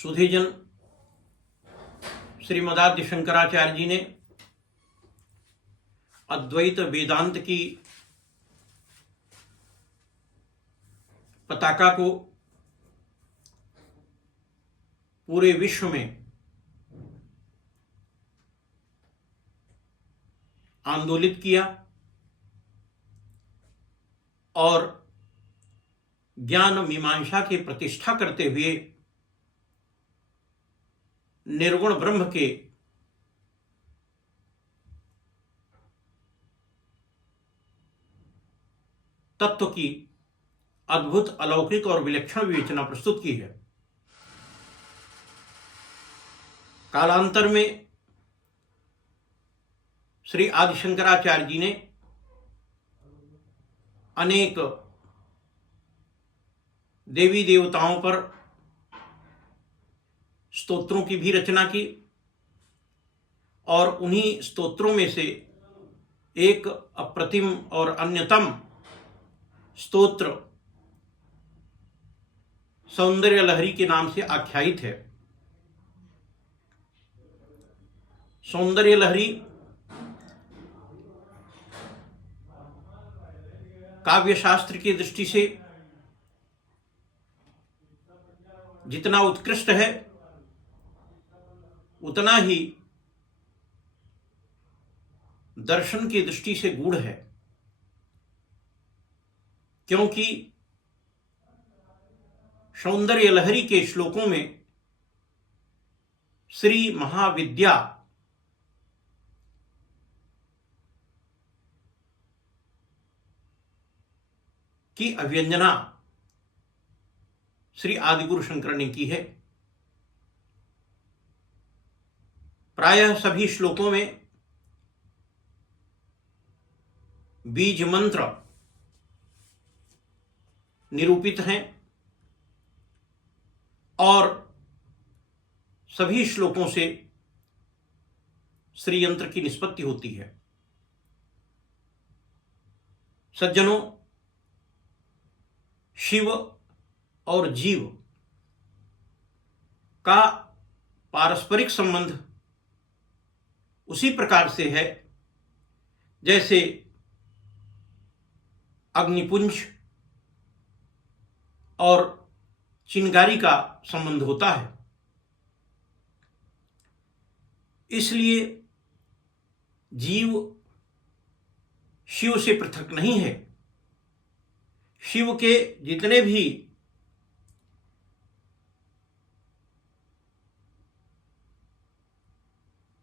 सुधीजन श्रीमदाद्य शंकराचार्य जी ने अद्वैत वेदांत की पताका को पूरे विश्व में आंदोलित किया और ज्ञान मीमांसा की प्रतिष्ठा करते हुए निर्गुण ब्रह्म के तत्व की अद्भुत अलौकिक और विलक्षण विवेचना प्रस्तुत की है। कालांतर में श्री आदि शंकराचार्य जी ने अनेक देवी देवताओं पर स्तोत्रों की भी रचना की और उन्हीं स्तोत्रों में से एक अप्रतिम और अन्यतम स्तोत्र सौंदर्य लहरी के नाम से आख्यायित है। सौंदर्य लहरी काव्य शास्त्र की दृष्टि से जितना उत्कृष्ट है उतना ही दर्शन की दृष्टि से गूढ़ है, क्योंकि सौंदर्य लहरी के श्लोकों में श्री महाविद्या की अव्यंजना श्री आदिगुरु शंकर ने की है। प्रायः सभी श्लोकों में बीज मंत्र निरूपित हैं और सभी श्लोकों से श्री यंत्र की निष्पत्ति होती है। सज्जनों, शिव और जीव का पारस्परिक संबंध उसी प्रकार से है जैसे अग्निपुंज और चिंगारी का संबंध होता है। इसलिए जीव शिव से पृथक नहीं है। शिव के जितने भी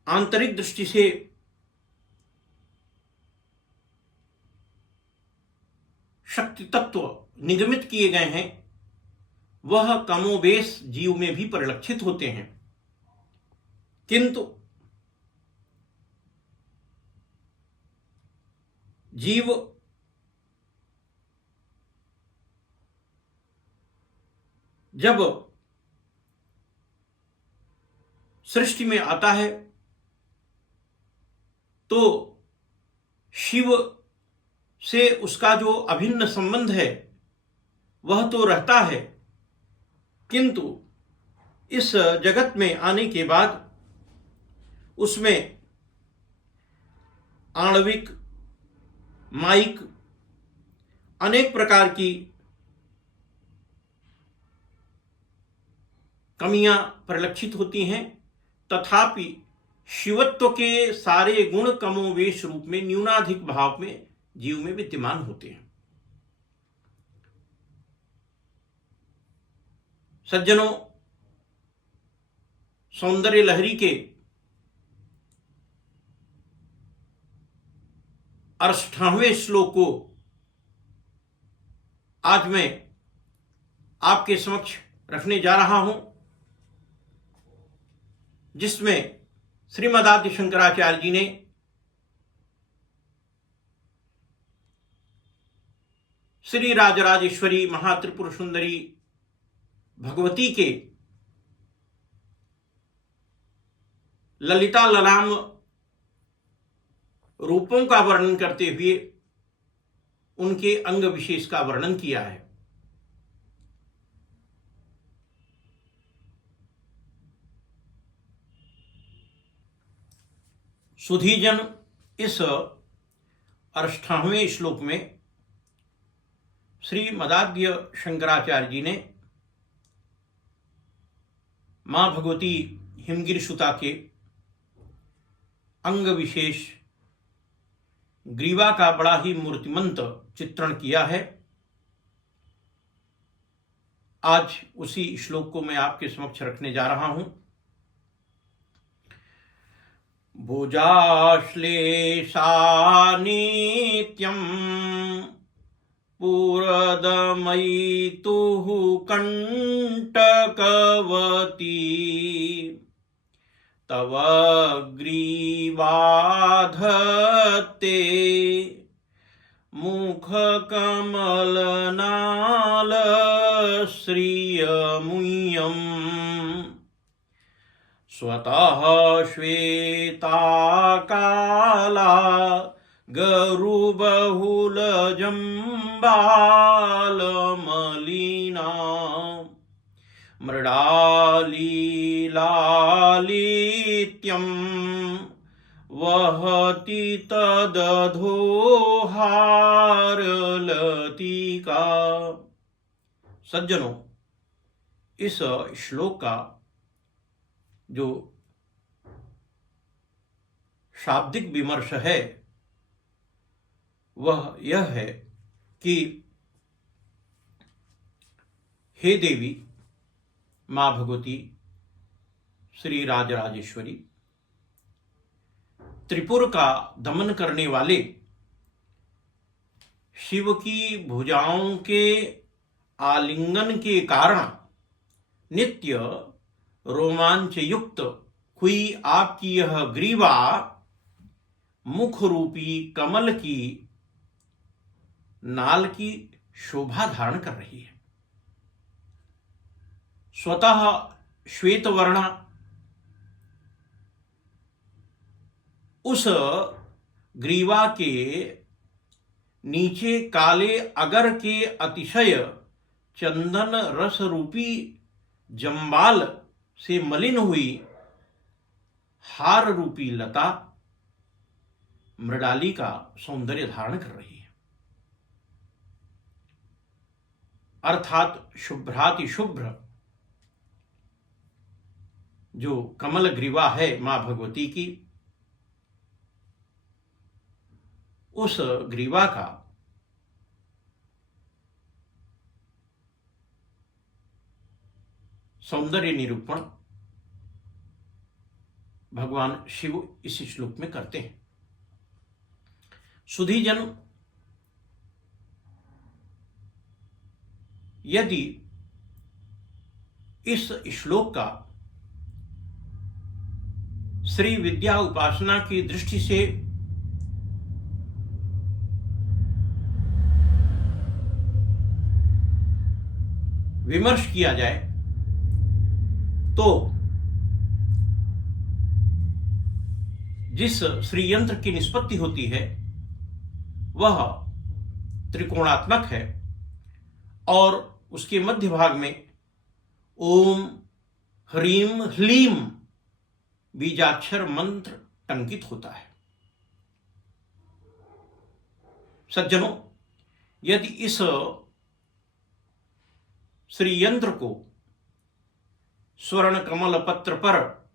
आंतरिक दृष्टि से शक्ति तत्व निगमित किए गए हैं वह कमोबेश जीव में भी परिलक्षित होते हैं, किंतु जीव जब सृष्टि में आता है तो शिव से उसका जो अभिन्न संबंध है वह तो रहता है, किंतु इस जगत में आने के बाद उसमें आणविक माइक अनेक प्रकार की कमियां परिलक्षित होती हैं, तथापि शिवत्व के सारे गुण कमोवेश रूप में न्यूनाधिक भाव में जीव में विद्यमान होते हैं। सज्जनों, सौंदर्य लहरी के 68वें श्लोक को आज मैं आपके समक्ष रखने जा रहा हूं, जिसमें श्रीमदाद्य शंकराचार्य जी ने श्री राजराजेश्वरी महात्रिपुर सुंदरी भगवती के ललिता ललाम रूपों का वर्णन करते हुए उनके अंग विशेष का वर्णन किया है। सुधीजन, इस 68वें श्लोक में श्री मदाद्य शंकराचार्य जी ने मां भगवती हिमगिरी सुता के अंग विशेष ग्रीवा का बड़ा ही मूर्तिमंत चित्रण किया है। आज उसी श्लोक को मैं आपके समक्ष रखने जा रहा हूं। भुजाश्लेषा नित्यं पुरदमयितुः कंटकवती तव ग्रीवाधत्ते मुखकमलनालश्रियमुय्यम् स्वतः श्वेताकाला गरुबहुलजम्बालमलिना मृडालीलालित्यं वहति तदधोहारलतिका। सज्जनों, इस श्लोक का जो शाब्दिक विमर्श है वह यह है कि हे देवी मां भगवती श्री राजराजेश्वरी, त्रिपुर का दमन करने वाले शिव की भुजाओं के आलिंगन के कारण नित्य रोमांच युक्त हुई आपकी यह ग्रीवा मुख रूपी कमल की नाल की शोभा धारण कर रही है। स्वतः श्वेत वर्ण उस ग्रीवा के नीचे काले अगर के अतिशय चंदन रस रूपी जंबाल से मलिन हुई हार रूपी लता मृडाली का सौंदर्य धारण कर रही है। अर्थात शुभ्राति शुभ्र जो कमल ग्रीवा है मां भगवती की, उस ग्रीवा का सौंदर्य निरूपण भगवान शिव इस श्लोक में करते हैं। सुधीजन, यदि इस श्लोक का श्री विद्या उपासना की दृष्टि से विमर्श किया जाए तो जिस श्री यंत्र की निष्पत्ति होती है वह त्रिकोणात्मक है और उसके मध्य भाग में ओम ह्रीम ह्लीम बीजाक्षर मंत्र टंकित होता है। सज्जनों, यदि इस श्री यंत्र को स्वर्ण कमल पत्र पर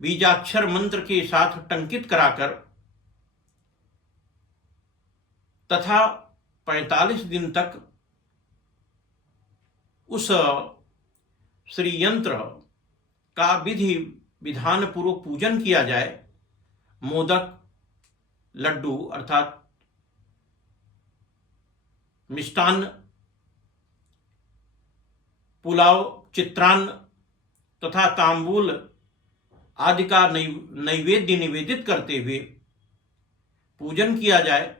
बीजाक्षर मंत्र के साथ टंकित कराकर तथा 45 दिन तक उस श्री यंत्र का विधि विधान पूर्वक पूजन किया जाए, मोदक लड्डू अर्थात मिष्टान्न, पुलाव, चित्रान्न तथा तांबूल आदि का नैवेद्य निवेदित करते हुए पूजन किया जाए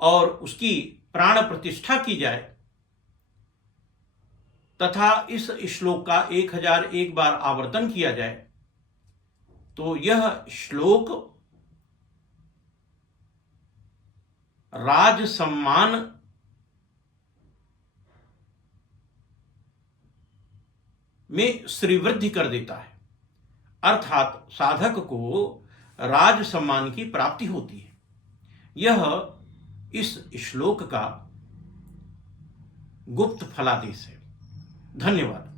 और उसकी प्राण प्रतिष्ठा की जाए तथा इस श्लोक का 1001 बार आवर्तन किया जाए, तो यह श्लोक राज सम्मान में श्रीवृद्धि कर देता है। अर्थात साधक को राज सम्मान की प्राप्ति होती है। यह इस श्लोक का गुप्त फलादेश है। धन्यवाद।